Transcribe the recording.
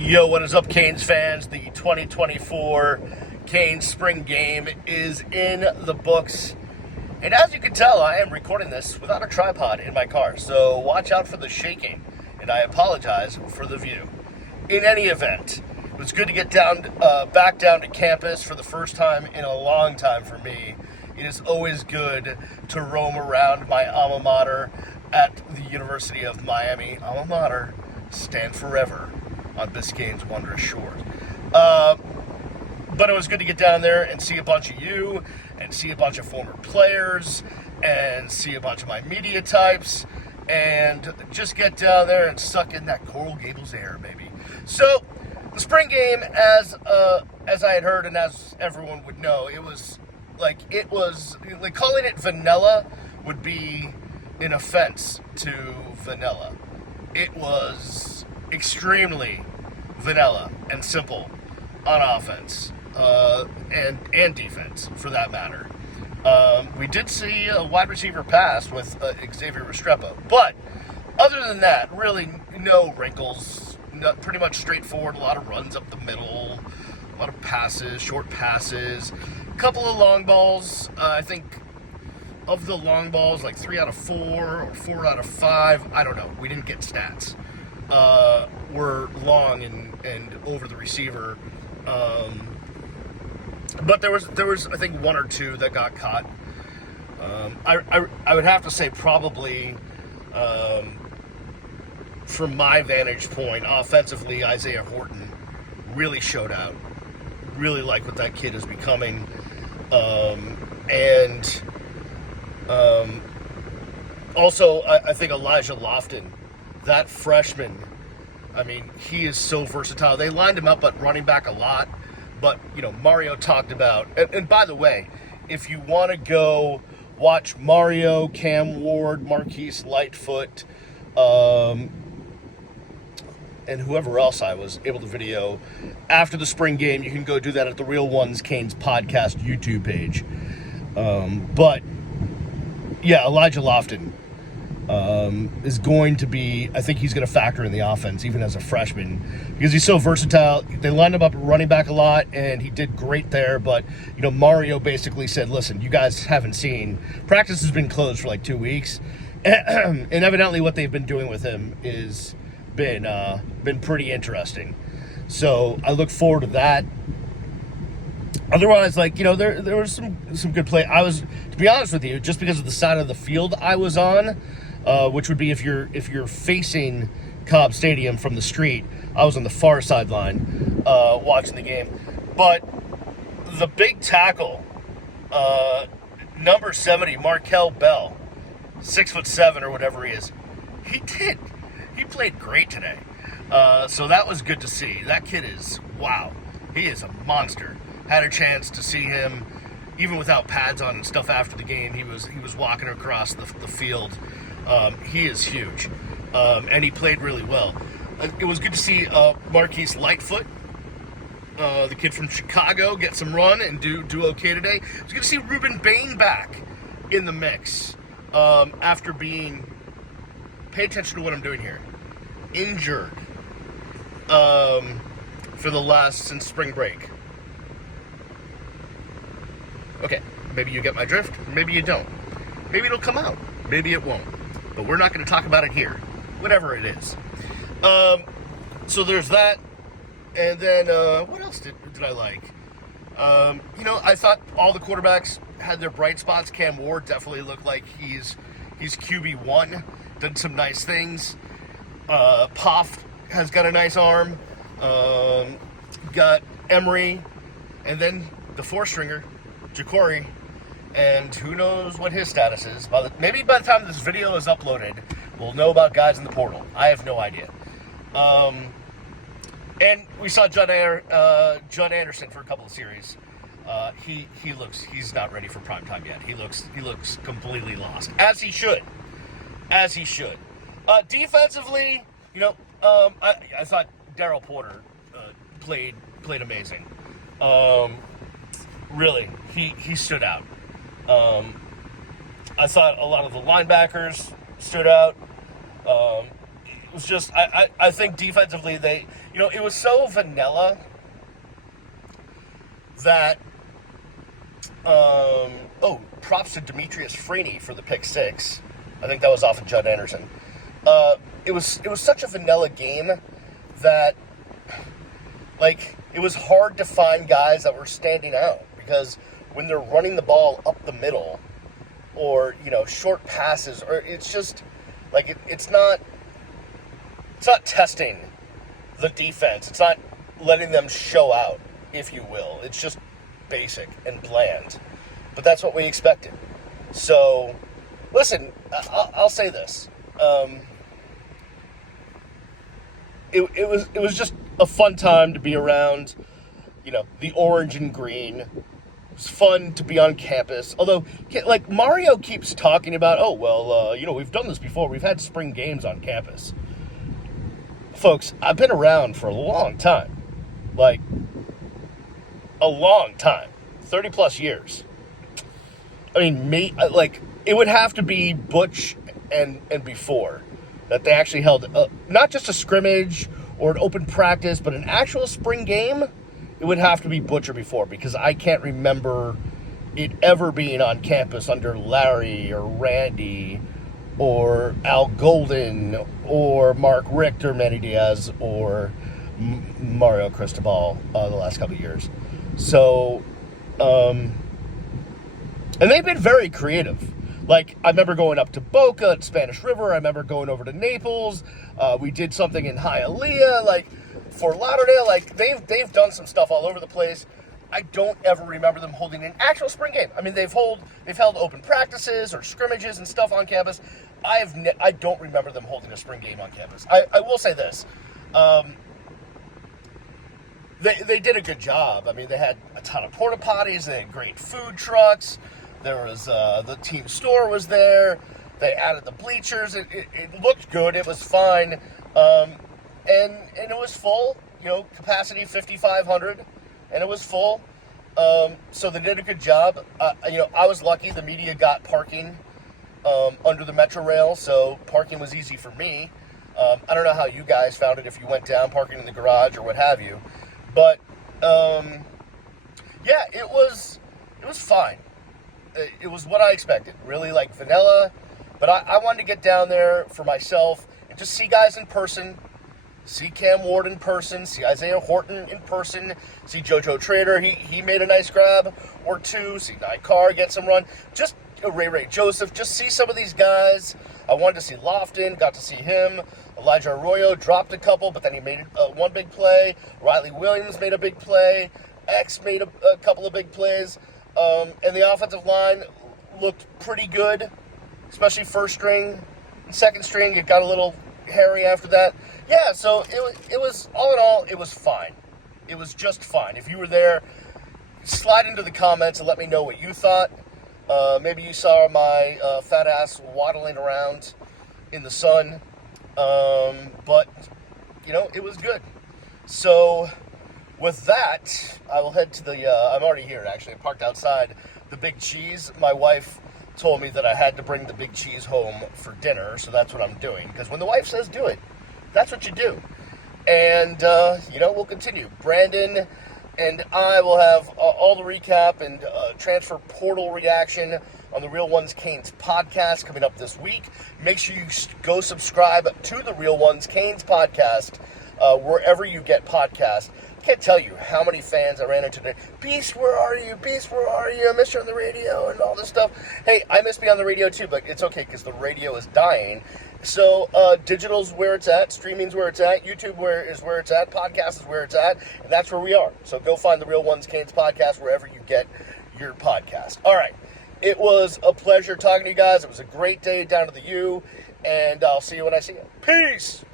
Yo, what is up, Canes fans? The 2024 Canes spring game is in the books. And as you can tell, I am recording this without a tripod in my car, so watch out for the shaking, and I apologize for the view. In any event, it was good to get back down to campus for the first time in a long time for me. It is always good to roam around my alma mater at the University of Miami. Alma mater, stand forever on Biscayne's wondrous shore. But it was good to get down there and see a bunch of you, and see a bunch of former players, and see a bunch of my media types, and just get down there and suck in that Coral Gables air, baby. So, the spring game, as I had heard and as everyone would know, it was like calling it vanilla would be an offense to vanilla. It was extremely vanilla and simple on offense and defense, for that matter. We did see a wide receiver pass with Xavier Restrepo, but other than that, really no wrinkles. Pretty much straightforward. A lot of runs up the middle, a lot of passes, short passes, a couple of long balls. I think of the long balls, like 3 out of 4 or 4 out of 5. I don't know. We didn't get stats. Were long and over the receiver. But there was I think 1 or 2 that got caught. I would have to say probably from my vantage point, offensively, Isaiah Horton really showed out. Really like what that kid is becoming. Also, I think Elijah Lofton, that freshman, I mean, he is so versatile. They lined him up at running back a lot, but, you know, Mario talked about, and by the way, if you want to go watch Mario, Cam Ward, Marquise Lightfoot, and whoever else I was able to video after the spring game, you can go do that at the Real Ones Canes podcast YouTube page. But yeah, Elijah Lofton is going to be, I think he's going to factor in the offense even as a freshman because he's so versatile. They lined him up at running back a lot, and he did great there. But, you know, Mario basically said, listen, you guys haven't seen, practice has been closed for like 2 weeks. And evidently what they've been doing with him is been pretty interesting. So I look forward to that. Otherwise, like, you know, there was some good play. I was, to be honest with you, just because of the side of the field I was on, which would be if you're facing Cobb Stadium from the street, I was on the far sideline watching the game. But the big tackle, number 70, Markel Bell, 6'7" or whatever he is, he played great today. So that was good to see. That kid is, wow, he is a monster. Had a chance to see him, even without pads on and stuff after the game. He was walking across the field. He is huge, and he played really well. It was good to see Marquise Lightfoot, the kid from Chicago, get some run and do okay today. It was good to see Ruben Bain back in the mix after being, pay attention to what I'm doing here, injured for the last, since spring break. Okay, maybe you get my drift, maybe you don't. Maybe it'll come out, maybe it won't. But we're not going to talk about it here, whatever it is. So there's that, and then what else did I like? You know, I thought all the quarterbacks had their bright spots. Cam Ward definitely looked like he's QB1, did some nice things. Poff has got a nice arm. Got Emery, and then the 4-stringer, Ja'Cory, and who knows what his status is. Maybe by the time this video is uploaded, we'll know about guys in the portal. I have no idea. And we saw Judd Anderson for a couple of series. He's not ready for prime time yet. He looks completely lost, as he should. Defensively, you know, I thought Darryl Porter played amazing. Really, he stood out. I thought a lot of the linebackers stood out. was just, I think defensively they, it was so vanilla that, props to Demetrius Freeney for the pick six. I think that was off of Judd Anderson. It was such a vanilla game that, like, it was hard to find guys that were standing out, because when they're running the ball up the middle, or, short passes, or it's just, like, it's not testing the defense. It's not letting them show out, if you will. It's just basic and bland. But that's what we expected. So, listen, I'll say this. It was just a fun time to be around, the orange and green. It was fun to be on campus. Although, like, Mario keeps talking about, we've done this before. We've had spring games on campus. Folks, I've been around for a long time. Like, a long time. 30 plus years. I mean, it would have to be Butch and before that they actually held not just a scrimmage or an open practice, but an actual spring game. It would have to be Butch or before, because I can't remember it ever being on campus under Larry or Randy or Al Golden or Mark Richter, Manny Diaz, or Mario Cristobal the last couple of years. So, and they've been very creative. Like, I remember going up to Boca at Spanish River. I remember going over to Naples. We did something in Hialeah, like Fort Lauderdale. Like, they've done some stuff all over the place. I don't ever remember them holding an actual spring game. I mean, they've held open practices or scrimmages and stuff on campus. I don't remember them holding a spring game on campus. I will say this. They did a good job. I mean, they had a ton of porta potties. They had great food trucks. There was the team store was there. They added the bleachers. It looked good. It was fine, and it was full. Capacity 5,500, and it was full. So they did a good job. I was lucky. The media got parking under the Metro Rail, so parking was easy for me. I don't know how you guys found it, if you went down parking in the garage or what have you, but yeah, it was fine. It was what I expected, really, like vanilla, but I wanted to get down there for myself and just see guys in person, see Cam Ward in person, see Isaiah Horton in person, see JoJo Trader, he made a nice grab or two, see Nye Carr get some run, just Ray Joseph, just see some of these guys. I wanted to see Lofton, got to see him. Elijah Arroyo dropped a couple, but then he made one big play. Riley Williams made a big play. X made a couple of big plays. And the offensive line looked pretty good, especially first string. And second string, it got a little hairy after that. Yeah, so it was, all in all, it was fine. It was just fine. If you were there, slide into the comments and let me know what you thought. Maybe you saw my fat ass waddling around in the sun. But, it was good. So, with that, I will head to the, I'm already here, actually. I parked outside the Big Cheese. My wife told me that I had to bring the Big Cheese home for dinner, so that's what I'm doing. Because when the wife says do it, that's what you do. And, we'll continue. Brandon and I will have all the recap and transfer portal reaction on the Real Ones Canes podcast coming up this week. Make sure you go subscribe to the Real Ones Canes podcast wherever you get podcasts. I can't tell you how many fans I ran into today. Beast, where are you? Beast, where are you? I miss you on the radio and all this stuff. Hey, I miss being on the radio too, but it's okay because the radio is dying. So digital's where it's at, streaming's where it's at, YouTube is where it's at, podcast is where it's at, and that's where we are. So go find the Real Ones Canes podcast wherever you get your podcast. All right, it was a pleasure talking to you guys. It was a great day down to the U, and I'll see you when I see you. Peace!